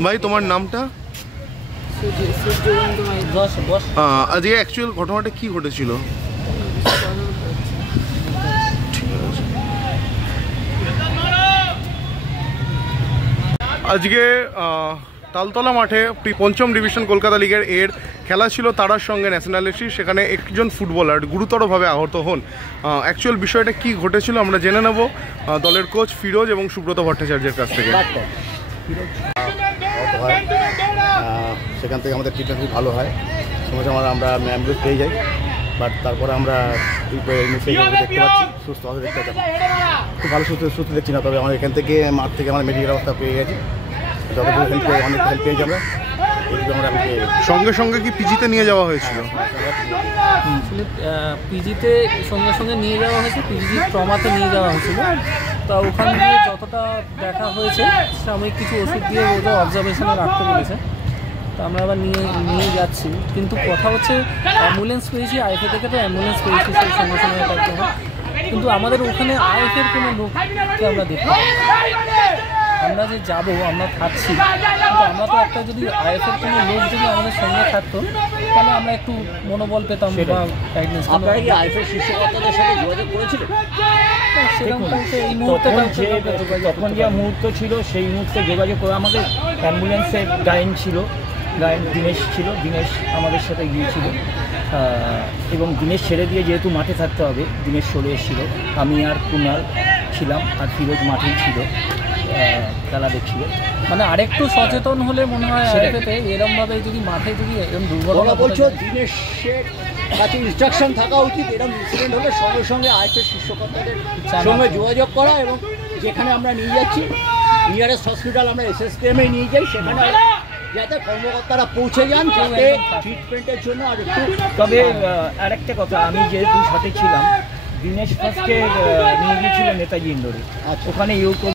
ভাই তোমার নামটা? আজকে অ্যাকচুয়াল ঘটনাটা কি ঘটেছিল? আজকে তালতলা মাঠে পঞ্চম ডিভিশন কলকাতা লিগের এর খেলা ছিল তারার সঙ্গে ন্যাশনালিটি। সেখানে একজন ফুটবলার গুরুতরভাবে আহত হন। অ্যাকচুয়াল বিষয়টা কি ঘটেছিল আমরা জেনে নেব দলের কোচ ফিরোজ এবং সুব্রত ভট্টাচার্যের কাছ থেকে। সেখান থেকে আমাদের ট্রিটমেন্ট খুব ভালো হয়, সময় সময় আমরা অ্যাম্বুলেন্স পেয়ে যাই, বাট তারপরে আমরা দেখতে পাচ্ছি সুস্থ হবে, দেখতে পাচ্ছি খুব ভালো সুস্থ দেখছি না। তবে আমরা এখান থেকে মাঠ থেকে আমরা মেডিকেল ব্যবস্থা পেয়ে গেছি, যতটুকু হেল্প অনেক হেল্প পেয়েছি আমরা। সঙ্গে সঙ্গে কি পিজিতে নিয়ে যাওয়া হয়েছিল? আসলে পিজিতে সঙ্গে সঙ্গে নিয়ে যাওয়া হয়েছে, পিজি ট্রমাতে নিয়ে যাওয়া হয়েছিল। তা ওখান দিয়ে যতটা দেখা হয়েছে সাময়িক কিছু ওষুধ দিয়ে ওদের অবজারভেশনে রাখতে বলেছে। তো আমরা আবার নিয়ে যাচ্ছি, কিন্তু কথা হচ্ছে অ্যাম্বুলেন্স পেয়েছি আইএফএ থেকে, তো অ্যাম্বুলেন্স পেয়েছি সেই সঙ্গে সঙ্গে করতে হয়। কিন্তু আমাদের ওখানে আইএফএর কোনো লোককে আমরা দেখতে পাই, আমরা যে যাবো আমরা থাকছি, কিন্তু আমরা তো একটা যদি আইএফএর কোনো লোক যদি আমাদের সঙ্গে থাকতো তাহলে আমরা একটু মনোবল পেতাম বা গাইডেন্স। আপনারা কি আইএফএর শীর্ষকর্তাদের সাথে যোগাযোগ করেছিলেন? এই মুহূর্তে তখন যে মুহূর্ত ছিল সেই মুহূর্তে যোগাযোগ করে আমাদের অ্যাম্বুলেন্সের গাইড ছিল, দিনেশ ছিল, দিনেশ আমাদের সাথে গিয়েছিল এবং দিনেশ ছেড়ে দিয়ে যেহেতু মাঠে থাকতে হবে দিনেশ চলে এসেছিল। আমি আর কুনাল ছিলাম আর ফিরোজ মাঠেই ছিল, খেলা দেখছিল। মানে আরেকটু সচেতন হলে মনে হয় আইএফএতে এরকমভাবে যদি মাঠে যদি এরকম দুর্ঘটনা বলছো, দিনেশের কাছে ইনস্ট্রাকশন থাকা উচিত এরকম ইনসিডেন্ট হলে সঙ্গে সঙ্গে আইএফএর শীর্ষকর্তাদের সঙ্গে যোগাযোগ করা, এবং যেখানে আমরা নিয়ে যাচ্ছি নিয়ারেস্ট হসপিটাল আমরা এসএসকেএমে নিয়ে যাই, সেখানে যাতে কর্মকর্তারা পৌঁছে যান যাতে ট্রিটমেন্টের জন্য আর একটু। তবে আরেকটা কথা, আমি যেহেতু সাথে ছিলাম, দিনেশ ফার্স্টে নিয়ে গিয়েছিলেন নেতাজি ইন্ডোরে, ওখানে